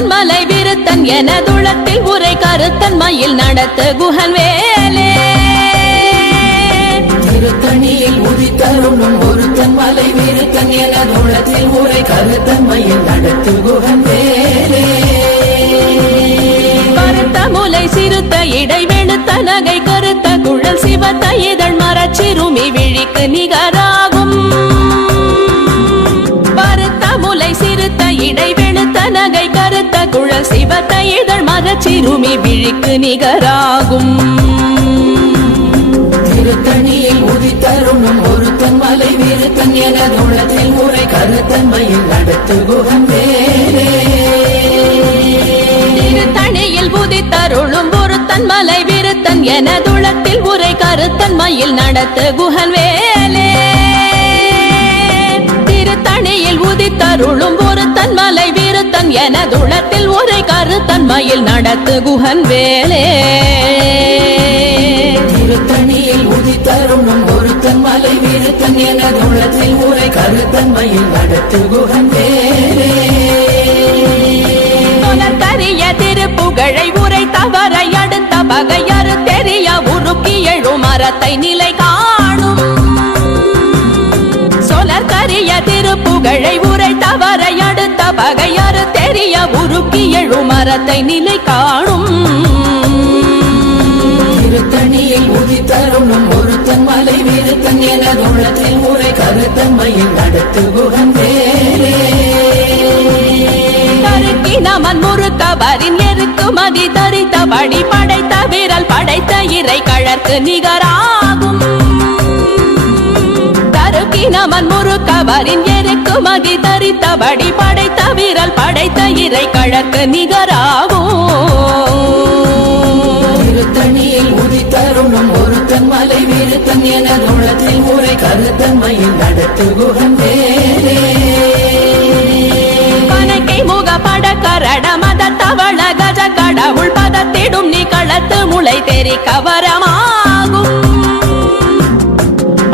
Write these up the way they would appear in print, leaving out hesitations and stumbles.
ஒருத்தன் மலை விருத்தன் எனதுளத்தில் உரை கருத்தன் மயில் நடத்து குஹன் வேலே திருத்தணியில் உதித்தருளும் ஒருத்தன் மலை விருத்தன் எனதுளத்தில் உரை கருத்தன் மயில் நடத்து குஹன் வேலே கருத்த முலை சிறுத்த இடை வெளுத்த நகை கருத்த குழல் சிவத்த இதழ் மரச்சிறுமி விழிக்கு நிகராகும் பருத்த முலை சிறுத்த இடை வெளுத்த நகை கருத்த குழல் சிவத்த இதழ் மரச்சிறுமி விழிக்கு நிகராகும் திருத்தணியில் உதித்தருளும் ஒருத்தன் மலை விருத்தன் எனதுளத்தில் உரை கருத்தன் மயில் நடத்து குஹன் வேலே திருத்தணியில் உதித்தருளும் ஒருத்தன் மலை விருத்தன் எனதுளத்தில் உரை கருத்தன் மயில் நடத்து குஹன் வேலே திருத்தணியில் உதித்தருளும் ஒருத்தன் மலை விருத்தன் எனதுளத்தில் உரை கருத்தன் மயில் நடத்து குஹன் வேலே திருத்தணியில் உதித்தருளும் ஒருத்தன் மலை விருத்தன் எனதுளத்தில் உரை கருத்தன் மயில் நடத்து குஹன் வேலே கரிய திருப்புகழை உரை தவறை அடுத்த பகையறு தெரிய உருக்கி எழும் மரத்தை நிலை காணும் சொலற்கரிய திருப்புகழை உரை தவறை அடுத்த பகையறு தெரிய உருக்கி எழும் மரத்தை நிலை காணும் திருத்தணியில் உதித்தருளும் ஒருத்தன் மலை விருத்தன் எனதுளத்தில் உரை கருத்தன் மயில் நடத்து குஹன் வேலே நமன் முறுக்கவரின் எருக்குமதி தரித்தபடி படைத்த விரல் படைத்த இறை கழற்கு நிகராகும் தருக்கி நமன் முறுக்கவரின் எருக்குமதி தரித்தபடி படைத்த விரல் படைத்த இறை கழற்கு நிகராகும் திருத்தணியில் உதித்தருளும் ஒருத்தன் மலை விருத்தன் எனதுளத்தில் உரை கருத்தன் மயில் நடத்து குஹன் வேலே முக பட கரட மத தவள கஜ கடவுள் பதத்திடும் நீ களத்து முளை தெரி கவரமாகும்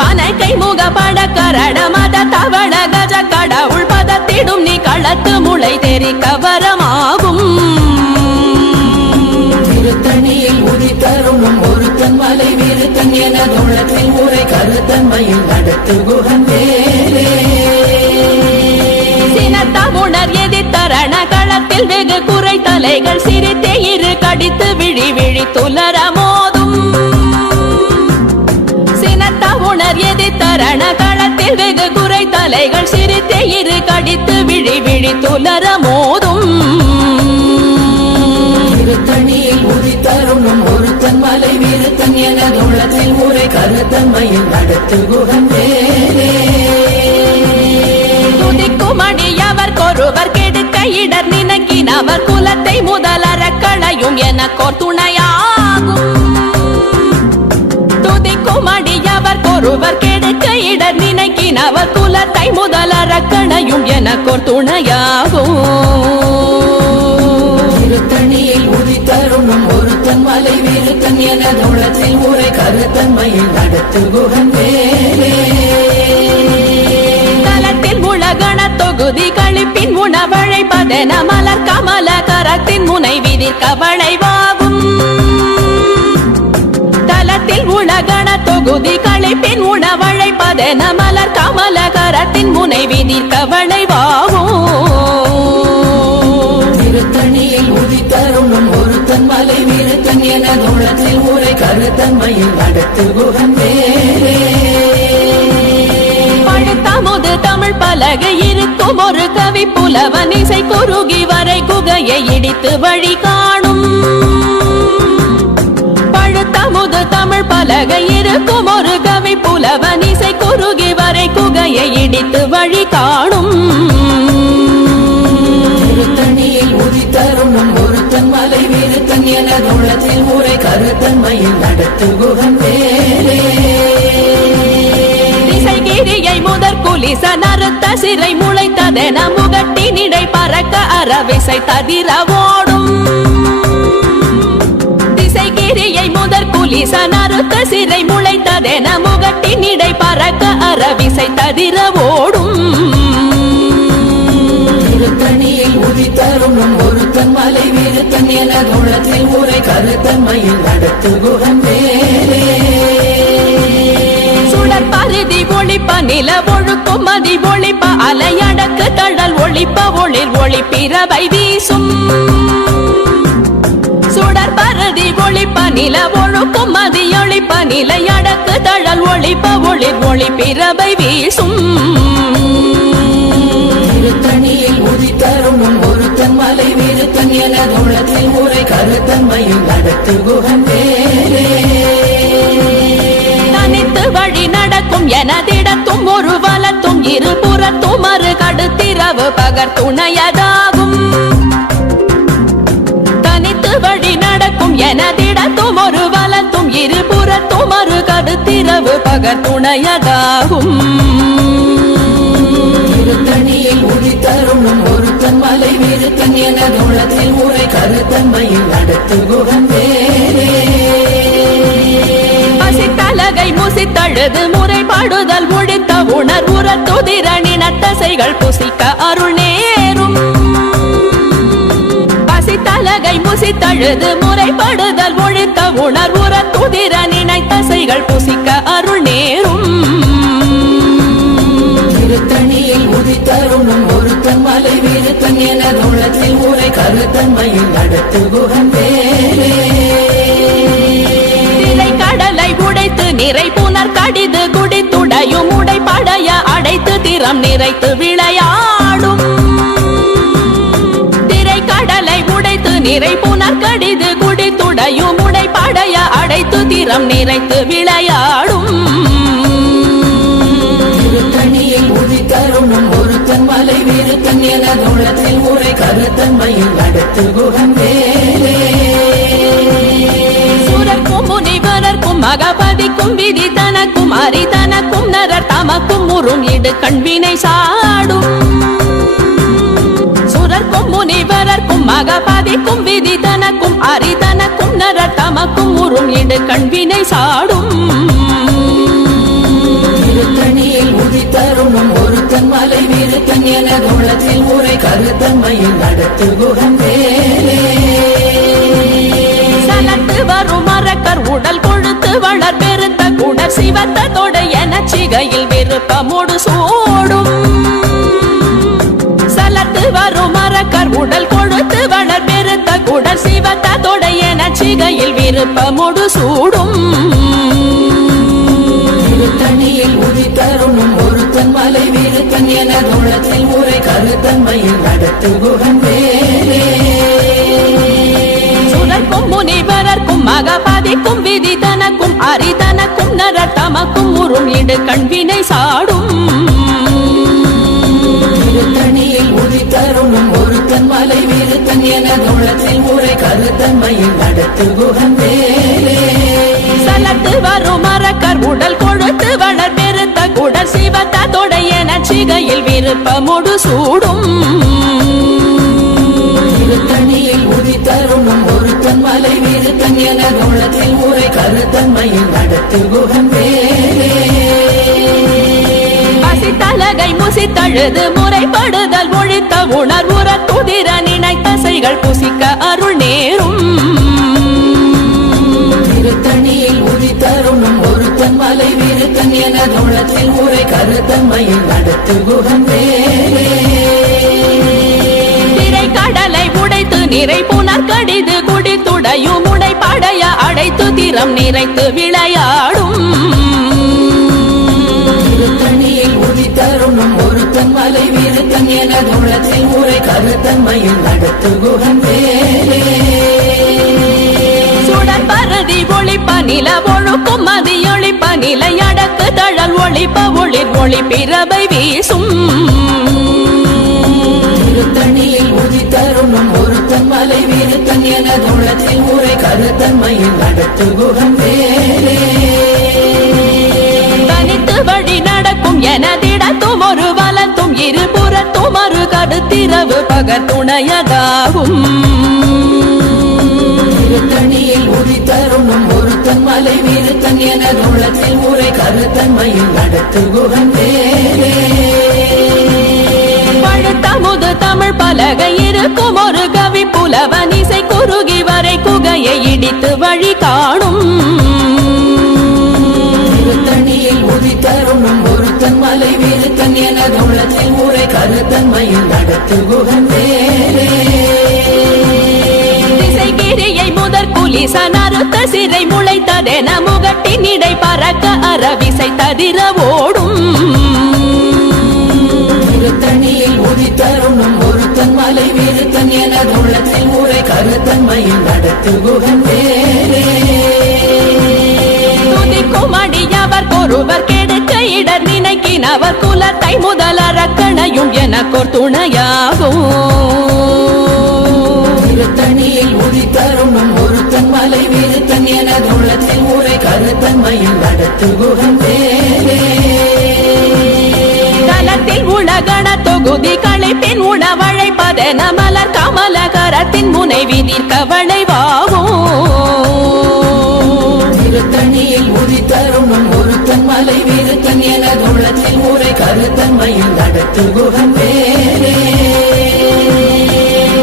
பனைக்கை முக பட கரட மத தவள கஜ கடவுள் பதத்திடும் நீ களத்து முளை தெரி கவரமாகும் திருத்தணியில் உதித்தருளும் ஒருத்தன் மலை விருத்தன் எனதுளத்தில் உரை கருத்தன் மயில் நடத்து குஹன் வேலே உணர் எதிர்த்தரண களத்தில் வெகு குறை தலைகள் சிரித்தே இரு கடித்து விழி விழி துலர மோதும் சினத்த உணர் எதிர்த்தரண களத்தில் வெகு குறை தலைகள் சிரித்தே இரு கடித்து விழி விழி துலர மோதும் திருத்தணியில் உதித்தருளும் ஒருத்தன் மலை விருத்தன் எனதுளத்தில் உரை கருத்தன் மயில் நடத்து குஹன் வேலே மடியவர் கொருவர் கெடுக்க இடர் நினைக்கினவர் குலத்தை முதலற களையும் எனக்கோர் துணையாகும் துதிக்கும் அடியவர் கொருவர் கெடுக்க இடர் நினைக்கினவர் குலத்தை முதலற களையும் எனக்கோர் துணையாகும் திருத்தணியில் உதித்தருளும் ஒருத்தன் மலை விருத்தன் எனதுளத்தில் உரை கருத்தன் மயில் நடத்து குஹன் வேலே உலகண தொகுதி கழிப்பின் உணவழைப்பதென மலர் கமல கரத்தின் முனை விதிர் கவளைவாகும் தலத்தில் உலகண தொகுதி கழிப்பின் உணவழைப்பதென மலர் கமல கரத்தின் முனை விதிர் கவளைவாகும் திருத்தணியில் உதித்தருளும் ஒருத்தன் மலை விருத்தன் எனதுளத்தில் உரை கருத்தன் மயில் நடத்து குஹன் வேலே பழுத்தமுது தமிழ் பலகை இருக்கும் ஒரு கவி புலவன் இசை குறுகி வரை குகையை இடித்து வழி காணும் பழுத்தமுது தமிழ் பலகை இருக்கும் ஒரு கவி புலவன் இசை குறுகி வரை குகையை இடித்து வழி காணும் திருத்தணியில் உதித்தருளும் ஒருத்தன் மலை விருத்தன் எனதுளத்தில் உரை கருத்தன் மயில் நடத்து குஹன் வேலே கிரியை முதற் குலிச நறுத்த சிறை முளைத்ததென முகட்டினிடை பறக்க அறவிசை ததிர ஓடும் திசைகிரியை முதற் குலிச நறுத்த சிறை முளைத்ததென முகட்டினிடை பறக்க அறவிசை ததிர ஓடும் திருத்தணியில் உதித்தருணும் ஒருத்தன் மலை விருத்தன் எனது உள்ளத்தில் உரை கருத்தன்மையில் நடத்து குகன் வேலே சுடர் பருதி ஒளிப்ப நில ஒழுக்கும் மதி ஒளிப்ப அலையடக்கு தழல் ஒளிப்ப ஒளிர் ஒளிப்பிரவை வீசும் சுடர் பருதி ஒளிப்ப நில ஒழுக்கும் மதி ஒளிப்ப நிலையடக்கு தழல் ஒளிப்ப ஒளிர் ஒளிப்பிரவை வீசும் திருத்தணியில் உதித்தருணும் ஒருத்தன் மலை விருத்தன் எனது உள்ளத்தில் உரை கருத்தன்மையில் நடத்து குகன் வேலே தனித்து வழி நடக்கும் எனதிடத்தும் ஒரு வலத்தும் இருபுறத்தும் மறு கடுத்திரவு பகர் துணையதாகும் தனித்து வழி நடக்கும் எனதிடத்தும் ஒரு வலத்தும் இருபுறத்தும் மறு கடுத்திரவு பகர் துணையதாகும் திருத்தணியில் உதித்தருணும் ஒருத்தன் மலை விருத்தன் எனது உள்ளத்தில் உரை கருத்தன்மையில் நடத்து குகன் வேலே பசித்தலகை முசித்தழுது முறைப்பாடுதல் ஒழித்த உணர்வுற துதிரணின தசைகள் புசிக்க அருள் நேரும் பசித்தலகை முசித்தழுது முறைப்படுதல் ஒழித்த உணர்வுற துதிரணின தசைகள் புசிக்க அருள் நேரும் திருத்தணியில் உதித்தருணும் ஒருத்தன் மலை விருத்தன் எனது உள்ளத்தில் உரை கருத்தன்மையில் நடத்து குகன் வேலே கடலை உடைத்து நிறை புனர் கடிது குடித்துடையும் உடைப்படைய அடைத்து திறம் நிறைத்து விளையாடும் திரை கடலை உடைத்து நிறை புனர் கடிது குடித்துடையும் உடைப்படைய அடைத்து திறம் நிறைத்து விளையாடும் திருத்தணியில் உதித்தருணும் ஒருத்தன் மலை விருத்தன் எனது உள்ளத்தில் உரை கருத்தன்மையில் நடத்து குகன் வேலே சுரர்க்கும் முனிவரர்க்கும் மகபதிக்கும் விதி தனக்கும் அரிதனக்கும் நரர் தமக்கும் உறும் இடு கண்வினை சாடும் சுரர்க்கும் முனிவரர்க்கும் மகபதிக்கும் விதி தனக்கும் அரிதனக்கும் நரர் தமக்கும் உறும் இடு கண்வினை சாடும் திருத்தணியில் உதித்தருணும் ஒருத்தன் மலை விருத்தன் எனது உள்ளத்தில் உரை கருத்தன்மையில் நடத்து குகன் வேலே சலத்து வரும் மரக்கர் உடல் கொழுத்து வளர் பெருத்த குடர் சிவத்த தொடை என சிகையில் விருப்பமோடு சூடும் சலத்து வரும் மரக்கர் உடல் கொழுத்து வளர் பெருத்த குடர் சிவத்த தொடை என சிகையில் விருப்பமோடு சூடும் திருத்தணியில் உதித்தருணும் ஒருத்தன் மலை விருத்தன் எனது உள்ளத்தில் உரை கருத்தன்மையில் நடத்து குகன் வேலே சுரர்க்கும் முனிவரர்க்கும் மகபதிக்கும் விதி தனக்கும் அரிதனக்கும் நரர் தமக்கும் உறும் இடு கண்வினை சாடும் திருத்தணியில் உதித்தருணும் ஒருத்தன் மலை விருத்தன் எனது உள்ளத்தில் உரை கருத்தன்மையில் நடத்து குகன் வேலே சலத்து வரும் மரக்கர் உடல் கொழுத்து வளர் பெருத்த குடர் சிவத்த தொடை என சிகையில் விருப்பமோடு சூடும் திருத்தணியில் உதித்தருணும் ஒருத்தன் மலை விருத்தன் எனது உள்ளத்தில் உரை கருத்தன்மையில் நடத்து குகன் வேலே பசித்தலகை முசித்தழுது முறைப்படுதல் ஒழித்த உணர்வுற துதிர நினைத்த தசைகள் புசிக்க அருள் நேரும் திருத்தணியில் உதித்தருணும் ஒருத்தன் மலை விருத்தன் எனது உள்ளத்தில் உரை கருத்தன்மையில் நடத்து குகன் வேலே திரை கடலை உடைத்து நிறை புனர் கடிது குடித்துடையும் உடைப்படைய அடைத்து திறம் நிறைத்து விளையாடும் திருத்தணியில் உதித்தருணும் ஒருத்தன் மலை விருத்தன் எனது உள்ளத்தில் உரை கருத்தன்மையில் நடத்து குகன் வேலே சுடர் பருதி ஒளிப்ப நில ஒழுக்கும் மதி ஒளிப்ப நிலையடக்கு தழல் ஒளிப்ப ஒளிர் ஒளிப்பிரவை வீசும் திருத்தணியில் உதித்தருணும் ஒருத்தன் மலை விருத்தன் எனது உள்ளத்தில் உரை கருத்தன்மையில் நடத்து குகன் வேலே தனித்து வழி நடக்கும் எனதிடத்தும் ஒரு வலத்தும் இருபுறத்தும் மறு கடுத்திரவு பகர் துணையதாகும் திருத்தணியில் உதித்தருணும் ஒருத்தன் மலை விருத்தன் எனது உள்ளத்தில் உரை கருத்தன்மையில் நடத்து குகன் வேலே பழுத்தமுது தமிழ் பலகை இருக்கும் ஒரு கவி புலவன் இசை குறுகி வரை குகையை இடித்து வழி காணும் திருத்தணியில் உதித்தருணும் ஒருத்தன் மலை வீருத்தன் எனது உள்ளத்தில் ஊரை கருத்தன்மையில் நடத்து குகன் வேலே திசைகிரியை முதற் குலிசன் அறுத்த சிறை முளைத்ததென முகட்டின் இடை பறக்க அறவிசை ததிர ஓடும் திருத்தணியில் உதித்தருணும் ஒருத்தன் மலை வீருத்தன் எனது உள்ளத்தில் ஊரை கருத்தன்மையில் நடத்து குகன் வேலே துதிக்குமடியவர் ஒருவர் கெடுக்க இடர் நினைக்கினவர் குலத்தை முதலறக்கணையும் எனக்கோர் துணையாகும் திருத்தணியில் உதித்தருணும் ஒருத்தன் மலை வீருத்தன் எனது உள்ளத்தில் ஊரை கருத்தன்மையில் நடத்து குகன் வேலே தலத்தில் உலகண தொகுதி களைப்பின் உணவழைப்பதென மலர் கமலகரத்தின் முனை விதிர்க்க வளைவாகும் திருத்தணியில் உதித்தருணும் ஒருத்தன் மலை வீருத்தன் எனது உள்ளத்தில் ஊரை கருத்தன்மையில் நடத்து குகன் வேலே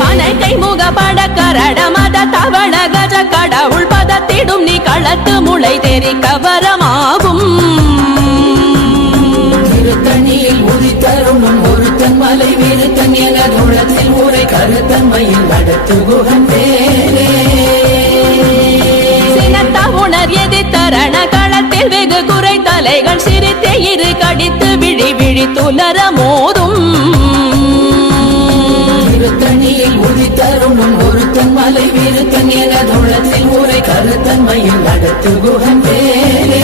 பனைக்கை முகப்பட கரட மத தவள கஜ கடவுள் பதத்திடும் நீ களத்து முளை தெரிக்க வரமாகும் திருத்தணியில் உதித்தருணும் ஒருத்தன் மலை வீருத்தன் எனது உள்ளத்தில் ஊரை கருத்தன்மையில் நடத்து குகன் வேலே சினத்த உணர் எதிர்த்தரண களத்தில் வெகு குறை தலைகள் சிரித்தே இரு கடித்து விழி விழி துலர மோதும் திருத்தணியில் உதித்தருணும் ஒருத்தன் மலை வீருத்தன் எனது உள்ளத்தில் ஊரை கருத்தன்மையில் நடத்து குகன் வேலே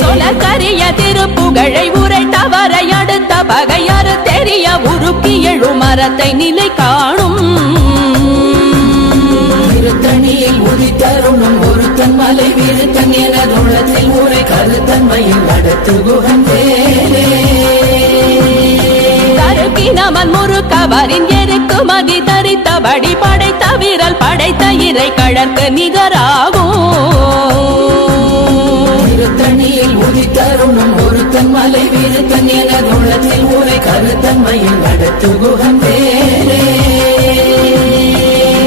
சொலக்கரிய திருப்புகழை உரை தவறை அடுத்த பகையாறு தெரிய உருக்கி எழு மரத்தை நிலை காணும் திருத்தணியில் உதித்தருணும் ஒருத்தன் மலை வீருத்தன் எனது உள்ளத்தில் ஊரை கருத்தன்மையில் நடத்து குகன் வேலே தருக்கினமன் முறுக்கவரின் எருக்கு மதி தரித்தபடி படைத்த வீரல் படைத்த இறை கழற்கு நிகராகும் திருத்தணியில் உதித்தருணும் ஒருத்தன் மலை வீருத்தன் எனது உள்ளத்தில் ஊரை கருத்தன்மையில் நடத்து குகன் வேலே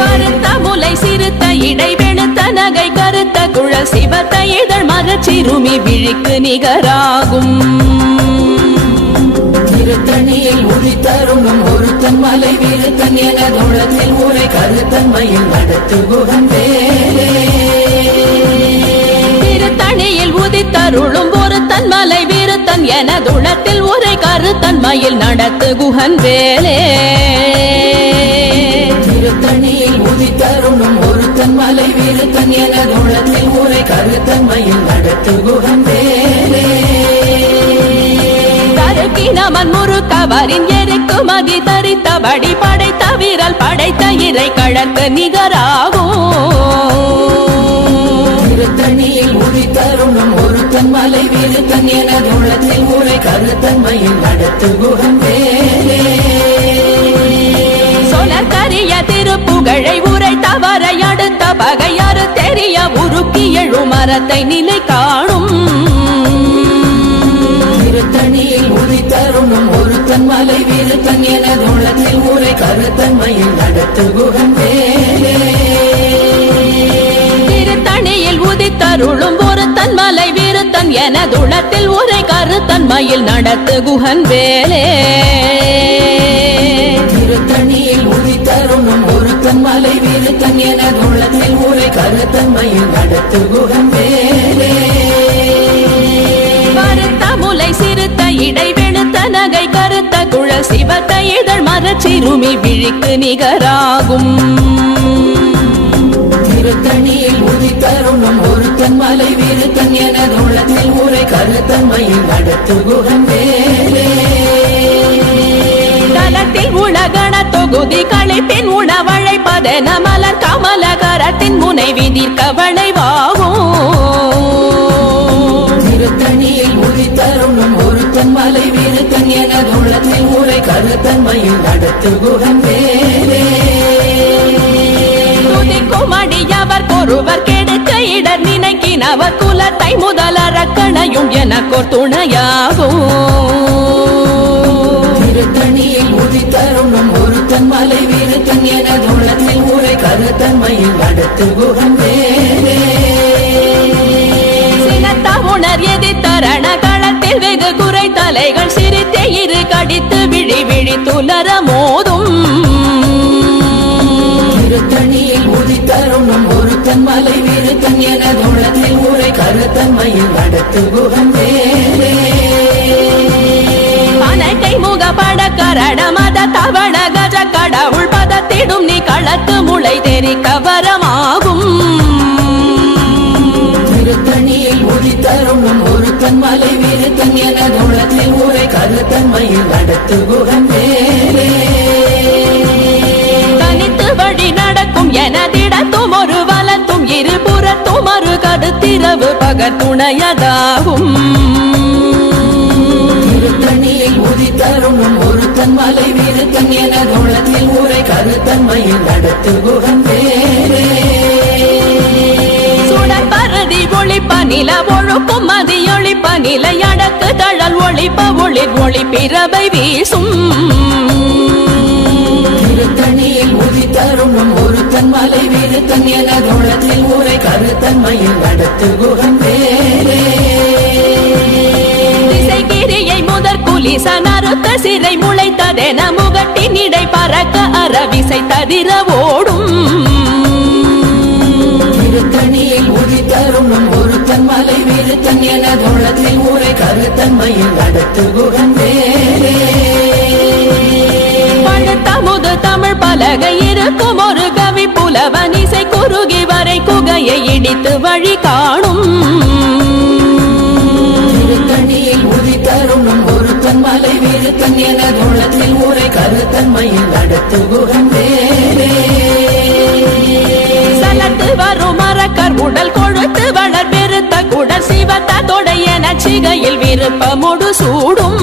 கருத்த முலை சிறுத்த இடை வெளுத்த நகை கருத்த குழல் சிவத்த இதழ் மரச்சிறுமி விழிக்கு நிகராகும் திருத்தணியில் உதித்தருணும் ஒருத்தன் மலை வீருத்தன் எனது உள்ளத்தில் ஊரை கருத்தன்மையில் நடத்து குகன் வேலே திருத்தணியில் உதித்தருளும் ஒருத்தன் மலை வீருத்தன் எனதுளத்தில் உரை கருத்தன்மையில் நடத்து குகன் வேலே திருத்தணியில் உதித்தருணும் ஒருத்தன் மலை வீருத்தன் எனது உள்ளத்தில் ஊரை கருத்தன்மையில் நடத்து குகன் வேலே தருக்கினமன் முறுக்கவரின் எருக்கு மதி தரித்தபடி படைத்த வீரல் படைத்த இறை கழற்கு நிகராகும் திருத்தணியில் உதித்தருணும் ஒருத்தன் மலை வீருத்தன் எனது உள்ளத்தில் ஊரை கருத்தன்மையில் நடத்து குகன் வேலே சொலக்கரிய திருப்புகழை உரை தவறை அடுத்த பகையாறு தெரிய உருக்கி எழு மரத்தை நிலை காணும் திருத்தணியில் உதித்தருணும் ஒருத்தன் மலை வீருத்தன் எனது உள்ளத்தில் ஊரை கருத்தன்மையில் நடத்து குகன் வேலே திருத்தணியில் உதித்தருளும் ஒருத்தன் மலை வீருத்தன் எனதுளத்தில் உரை கருத்தன்மையில் நடத்து குகன் வேலே திருத்தணியில் உதித்தருணும் ஒருத்தன் மலை வீருத்தன் எனது உள்ளத்தில் ஊரை கருத்தன்மையில் நடத்து குகன் வேலே கருத்த முலை சிறுத்த இடை வெளுத்த நகை கருத்த குழல் சிவத்த இதழ் மரச்சிறுமி விழிக்கு நிகராகும் திருத்தணியில் உதித்தருணும் ஒருத்தன் மலை வீருத்தன் எனது உள்ளத்தில் ஊரை கருத்தன்மையில் நடத்து குகன் வேலே தலத்தில் உலகண தொகுதி களைப்பின் உணவழைப்பதென மலர் கமலகரத்தின் முனை விதிர்க்க வளைவாகும் திருத்தணியில் உதித்தருணும் ஒருத்தன் மலை வீருத்தன் எனது உள்ளத்தில் ஊரை கருத்தன்மையில் நடத்து குகன் வேலே துதிக்குமடியவர் ஒருவர் கெடுக்க இடர் நினைக்கினவர் குலத்தை முதலறக்கணையும் எனக்கோர் துணையாகும் மலை விருத்தன் என தோளத்தில் ஊரை கருத்தன்மையில் அடுத்து குகன் வேலே உணர் எதிர்த்தரண களத்தில் வெகு குறை தலைகள் சிரித்தே இரு கடித்து விழி விழி துலர மோதும் திருத்தணியில் உதித்தருணும் ஒருத்தன் மலை விருத்தன் என தோளத்தில் ஊரை கருத்தன்மையில் அடுத்து குகன் வேலே அனக்கை முக பட கரட மத தவண கஜ கடவுள் பதத்திடும் நீ களத்து முளை தெரிக்க வரமாகும் திருத்தணியில் உதித்தருணும் ஒருத்தன் மலை விருத்தன் என தோளத்தில் ஊரை கருத்தன்மையில் அடுத்து குகன் வேலே தனித்து வழி நடக்கும் எனதிடத்தும் ஒரு வலத்தும் இருபுறத்தும் ஒரு கருத்திரவு பகர் துணையதாகும் திருத்தணியில் உதித்தருணும் ஒருத்தன் மலை விருத்தன் என தோளத்தில் ஊரை கருத்தன்மையில் அடுத்து குகன் வேலே பரதி ஒளிப்ப நில ஒழுக்கும் மதியொளிப்ப நிலை அடக்கு தழல் ஒளிப்ப ஒளிர் ஒளி பிறவை வீசும் திருத்தணியில் உதித்தருணும் ஒருத்தன் மலை விருத்தன் என தோளத்தில் ஊரை கருத்தன்மையில் அடுத்து குகன் வேலே திசைகிரியை முதற் குலிச நறுத்த சிறை முளைத்ததென முகட்டின் இடை பறக்க அறவிசை ததிர ஓடும் திருத்தணியில் உதித்தருணும் ஒருத்தன் மலை விருத்தன் என தோளத்தில் ஊரை கருத்தன்மையில் அடுத்து குகன் வேலே பழுத்தமுது தமிழ் பலகை இருக்கும் ஒரு கவி புலவன் இசை குறுகி வரை குகையை இடித்து வழி காணும் திருத்தணியில் உதித்தருணும் ஒருத்தன் மலை விருத்தன் என தோளத்தில் ஊரை கருத்தன்மையில் அடுத்து குகன் வேலே சலத்து வரும் மரக்கர் உடல் கொழுத்து வளர் பெருத்த குடல் சிவத்த தொடைய நச்சிகையில் விருப்பமுடு சூடும்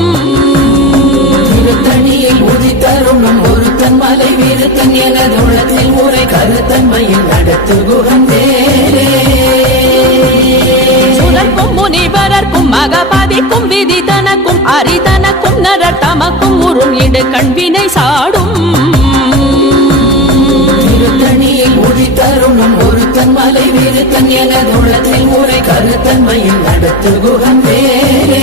திருத்தணியில் உதித்தருணும் ஒருத்தன் மலை விருத்தன் என தோளத்தில் ஊரை கருத்தன்மையில் அடுத்து குகன் வேலே சுரர்க்கும் முனிவரர்க்கும் மகபாதிக்கும் விதி தனக்கும் அரிதனக்கும் நரர் தமக்கும் உறும் இடு கண்வினை சாடும் திருத்தணியில் உதித்தருணும் ஒருத்தன் மலை விருத்தன் என தோளத்தில் ஊரை கருத்தன்மையில் அடுத்து குகன் வேலே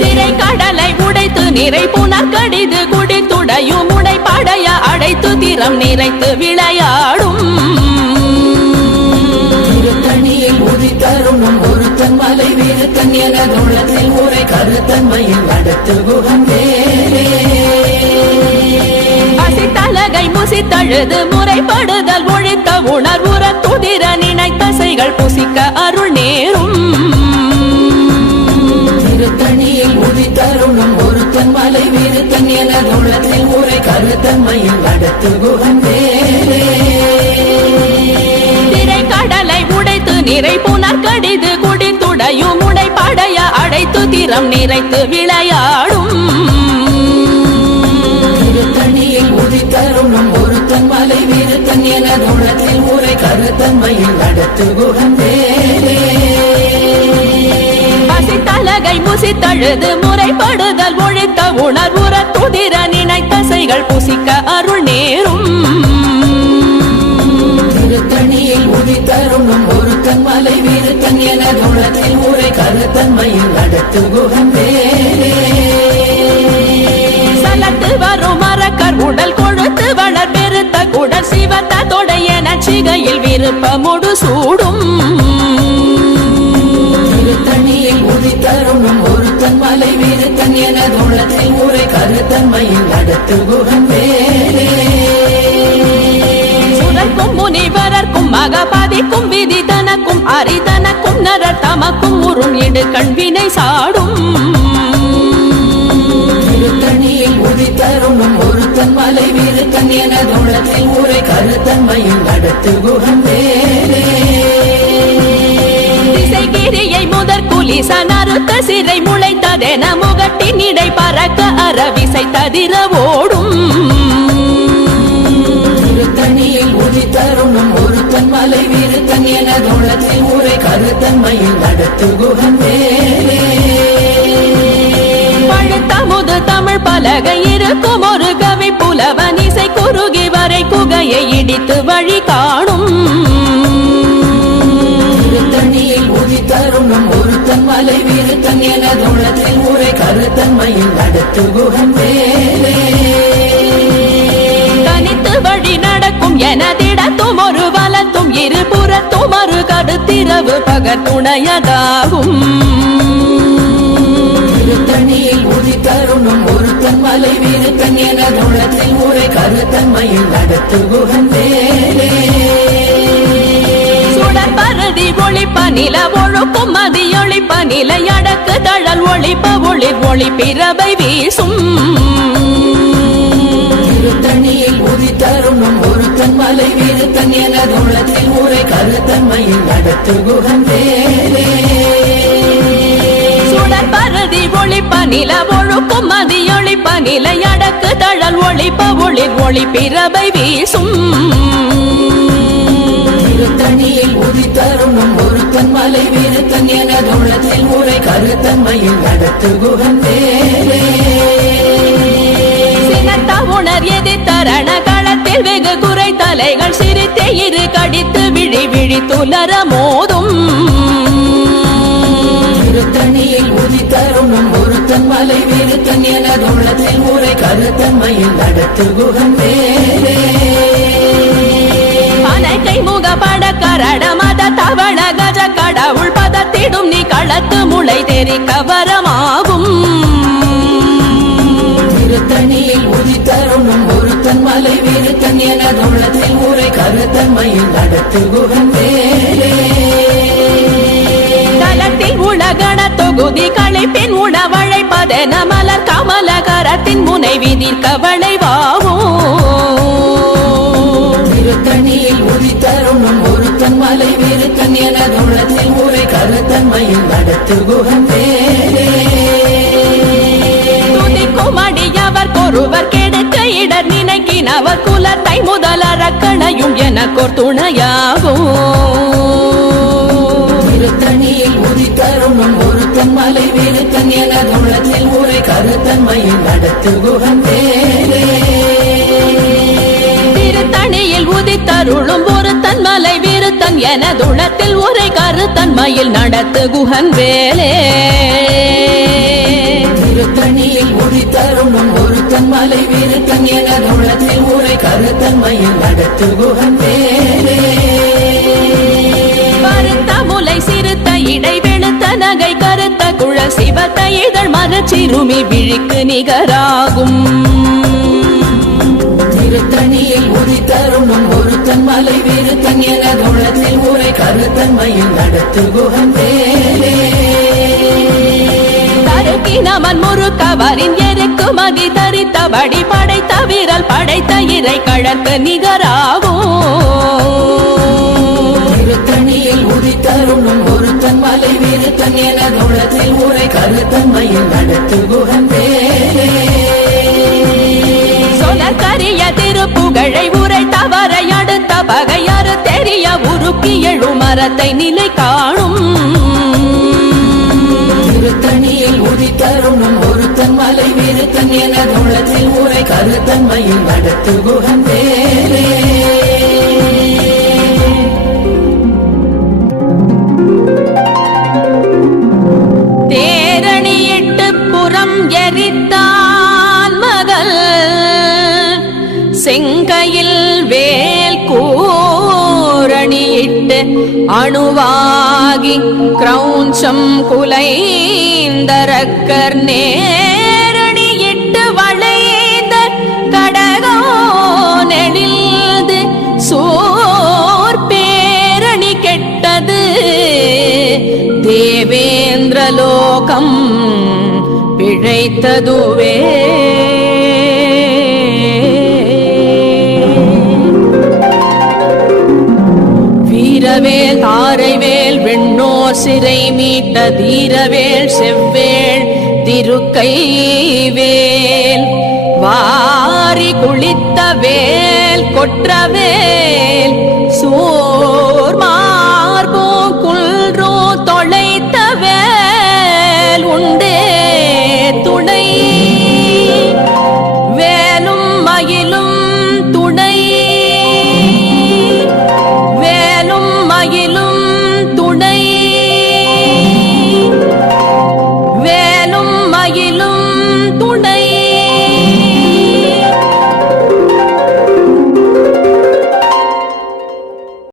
திரை கடலை உடைத்து நிறை புனர் கடிது குடித்துடையும் உடை படைய அடைத்து திறம் நிறைத்து விளையாடும் திருத்தணியில் உதித்தருணும் ஒருத்தன் மலை விருத்தன் என தோளத்தில் ஊரை கருத்தன்மையில் அடுத்து குகன் வேலே பசித்தலகை முசித்தழுது முறைப்படுதல் ஒழித்த உணர்வுற துதிர நினைத்தசைகள் புசிக்க அருள் நேரும் திருத்தணியில் உதித்தருணும் ஒருத்தன் மலை விருத்தன் என தோளத்தில் ஊரை கருத்தன்மையில் அடுத்து குகன் வேலே திரை கடலை உடைத்து நிறை புனர் கடிது குடித்துடையும் உடை படைய அடைத்து திறம் நிறைத்து விளையாடும் திருத்தணியில் உதித்தருணும் ஒருத்தன் மலை விருத்தன் என தோளத்தில் ஊரை கருத்தன்மையில் அடுத்து குகன் வேலே பசித்தலகை முசித்தழுது முறைப்படுதல் ஒழித்த உணர்வுற துதிர நினைத்தசைகள் புசிக்க அருள் நேரும் திருத்தணியில் உதித்தருணும் ஒருத்தன் மலை விருத்தன் என தோளத்தில் ஊரை கருத்தன்மையில் அடுத்து குகன் வேலே சலத்து வரும் மரக்கர் உடல் கொழுத்து வளர் பெருத்த குடல் சிவத்த தொடைய நச்சிகையில் விருப்பமுடு சூடும் திருத்தணியில் உதித்தருணும் ஒருத்தன் மலை விருத்தன் என தோளத்தில் ஊரை கருத்தன்மையில் அடுத்து குகன் வேலே சுரர்க்கும் முனிவரர்க்கும் மகபாதிக்கும் விதி தனக்கும் அரிதனக்கும் நரர் தமக்கும் உறும் இடு கண்வினை சாடும் திருத்தணியில் உதித்தருணும் ஒருத்தன் மலை விருத்தன் என தோளத்தில் ஊரை கருத்தன்மையில் அடுத்து குகன் வேலே திசைகிரியை முதற் குலிச நறுத்த சிறை முளைத்ததென முகட்டின் இடை பறக்க அறவிசை ததிர ஓடும் திருத்தணியில் உதித்தருணும் ஒருத்தன் மலை விருத்தன் என தோளத்தில் ஊரை கருத்தன்மையில் அடுத்து குகன் வேலே பழுத்தமுது தமிழ் பலகை இருக்கும் ஒரு கவி புலவன் இசை குறுகி வரை குகையை இடித்து வழி காணும் திருத்தணியில் உதித்தருணும் ஒருத்தன் மலை விருத்தன் எனதுள்ளத்தில் உரை கருத்தன்மையில் நடத்து குகன் வேலே தனித்து வழி நடக்கும் எனதிடத்தும் ஒரு வலத்தும் இருபுறத்தும் ஒரு கருத்திரவு பகத்துணையதாகும் திருத்தணியில் உதித்தருணும் ஒருத்தன் மலை விருத்தன் எனதுள்ளத்தில் உரை கருத்தன்மையில் நடத்து குகன் வேலே பரதி ஒளிப்ப நில ஒழுக்கும் மதியொளிப்ப நிலை அடக்கு தழல் ஒளிப்ப ஒளிர் ஒளி பிறவை வீசும் திருத்தணியில் உதித்தருணும் ஒருத்தன் மலை விருத்தன் எனதுள்ளத்தில் உரை கருத்தன்மையில் நடத்து குகன் வேலே சுடர் பரதி ஒளிப்ப நில ஒழுக்கும் மதியொளிப்ப நிலை அடக்கு தழல் ஒளிப்ப ஒளிர் ஒளி பிறவை வீசும் திருத்தணியில் உதித்தருணும் ஒருத்தன் மலை விருத்தன் எனதுள்ளத்தில் உரை கருத்தன்மையில் நடத்து குகன் வேலே சினத்த உணர் எதிர்த்தரண களத்தில் வெகு குறை தலைகள் சிரித்தே இரு கடித்து விழி விழி துலர மோதும் திருத்தணியில் உதித்தருணும் ஒருத்தன் மலை விருத்தன் எனதுள்ளத்தில் உரை கருத்தன்மையில் நடத்து குகன் வேலே கை முக பட கரட மத தவள கஜ கடவுள் பதத்திடும் நீ களத்து முளை தெரிக்க வரமாகும் திருத்தணியில் உதித்தருணும் ஒருத்தன் மலை விருத்தன் எனதுள்ளத்தில் உரை கருத்தன்மையில் நடத்து குகன் வேலே தலத்தில் உலகண தொகுதி களைப்பின் உணவழைப்பதென மலர் கமல கரத்தின் முனை விதிர்க்க வளைவாகும் திருத்தணியில் உதித்தருணும் ஒருத்தன் மலை விருத்தன் எனதுள்ளத்தில் உரை கருத்தன்மையில் நடத்து குகன் வேலே துதிக்கும் அடியவர் ஒருவர் கெடுக்க இடர் நினைக்கினவர் குலத்தை முதலறக்கணையும் எனக்கோர் துணையாகும் திருத்தணியில் உதித்தருணும் ஒருத்தன் மலை விருத்தன் எனதுள்ளத்தில் உரை கருத்தன்மையில் நடத்து குகன் வேலே திருத்தணியில் உதித்தருளும் ஒருத்தன் மலை விருத்தன் எனதுளத்தில் உரை கருத்தன்மையில் நடத்து குகன் வேலே திருத்தணியில் உதித்தருணும் ஒருத்தன் மலை விருத்தன் எனதுள்ளத்தில் உரை கருத்தன்மையில் நடத்து குகன் வேலே கருத்த முலை சிறுத்த இடை வெளுத்த நகை கருத்த குழ சிவத்த இதழ் மரச்சிறுமி விழிக்கு நிகராகும் திருத்தணியில் உதித்தருணும் ஒருத்தன் மலை விருத்தன் எனதுள்ளத்தில் உரை கருத்தன்மையில் நடத்து குகன் வேலே தருக்கினமன் முறுக்கவரின் எருக்கு மதி தரித்தபடி படைத்த விரல் படைத்த இறை கழற்கு நிகராகும் திருத்தணியில் உதித்தருணும் ஒருத்தன் மலை விருத்தன் எனதுள்ளத்தில் உரை கருத்தன்மையில் நடத்து குகன் வேலே சொலக்கரிய திருப்புகழை உரை தவறை அடுத்த பகையாறு தெரிய உருக்கி எழு மரத்தை நிலை காணும் திருத்தணியில் உதித்தருணும் ஒருத்தன் மலை விருத்தன் எனதுள்ளத்தில் உரை கருத்தன்மையில் நடத்து குகன் வேலே தேரணியிட்டு புறம் எரித்தான் மகள் செங்கையில் வேல் கூரணியிட்டு அணுவாகி கிரௌஞ்சம் குலைந்தரக்கர் நேரணியிட்டு வளைந்த கடகோ நெளில்து சோர் பேரணி கெட்டது தேவேந்திரலோகம் பிழைத்ததுவே வீரவேல் தாரைவேல் வெண்ணோர் சிறை மீட்ட தீரவேல் செவ்வேள் திருக்கைவேல் வாரி குளித்த வேல் கொற்றவேல் சோ